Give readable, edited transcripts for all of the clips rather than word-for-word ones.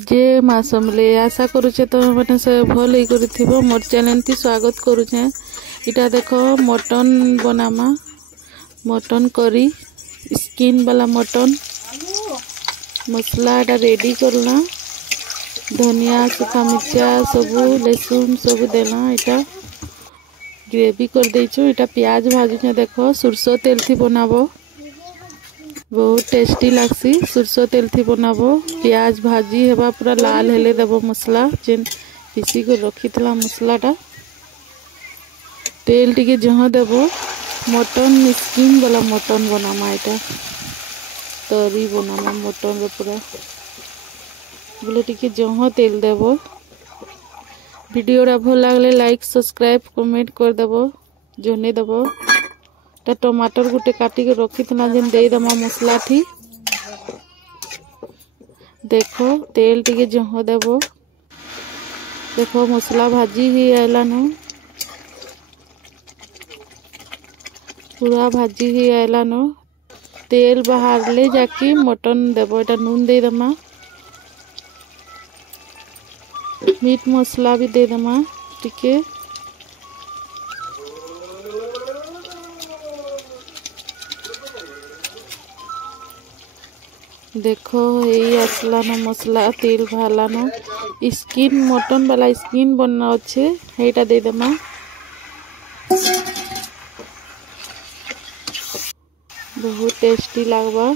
जे माँ समले आशा करुचे तो मैंने से भल हो मोर चैनल ती स्वागत करुचे। इटा देख मटन बनामा मटन करी स्किन वाला मटन मसला एटा रेडी करना धनिया सुखा मिर्चा सबू लहसुन सबू देना इटा ग्रेवी कर देचु। इटा प्याज भाजुचे देख सुरसो तेल थी बनाबो बहुत टेस्टी लागसी। सुरसो तेल थी बनाबो प्याज भाजी हेबा पूरा लाल हेले देबो मसला जेन पीसी को रखी थला मसलाटा तेल टिके जहाँ देबो मटन स्किन वाला मटन बनामा इटा तरी बनामा मटन पूरा बोले टिके जहाँ तेल देबो। वीडियोटा भल लागले लाइक सब्सक्राइब कमेंट कर देबो जने देबो। टमाटर गुटे काटी के रखी थी जेन दे दमा मसला थी देखो तेल टिके जहाँ देबो देखो मसला भाजी ही आयलान पूरा भाजी ही आयलान तेल बाहर ले जाके मटन देबो। एटा नून दे दमा मीट मसला भी दे दमा टिके देखो यही आसलान मसला तेल भालान स्किन मटन वाला स्किन बनना अच्छे हेटा दे देमा बहुत टेस्टी लागबा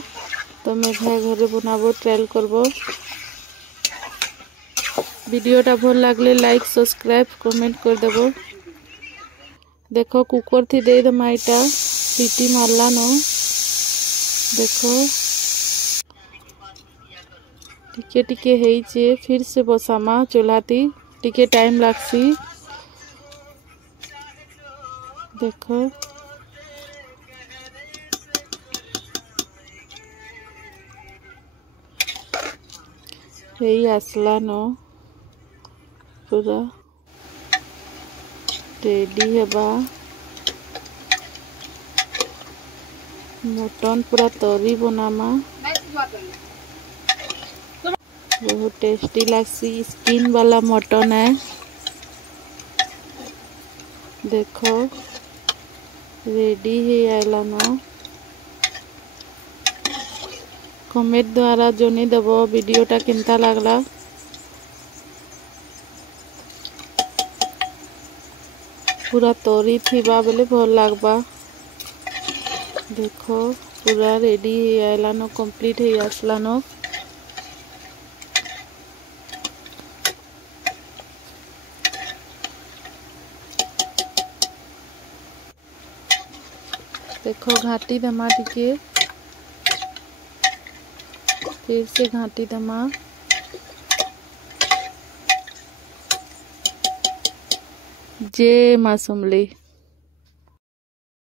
तुम्हें घरे बनाबो ट्रायल करबो। वीडियोटा भल लागले लाइक सब्सक्राइब कमेंट कर देबो। देखो कुकर थी दे देमा इटा सीटी मारलान देखो टिके टिके हेइचे फिर से बसामा चूल्हाती टिके टाइम लागसी देखो यही आसला न पूरा रेडी हेबा मटन पूरा तरी बनामा बहुत टेस्टी लागसी स्किन वाला मटन है देखो रेडी ही आयलान कमेंट द्वारा जनी देबो वीडियोटा केनता लागला। पूरा तरी थीबा बेले भल लागबा देखो पूरा रेडी ही आयलान कंप्लीट ही आसलान। देखो घाटी दमा टिके फिर से घाटी दमा जय माँ समले।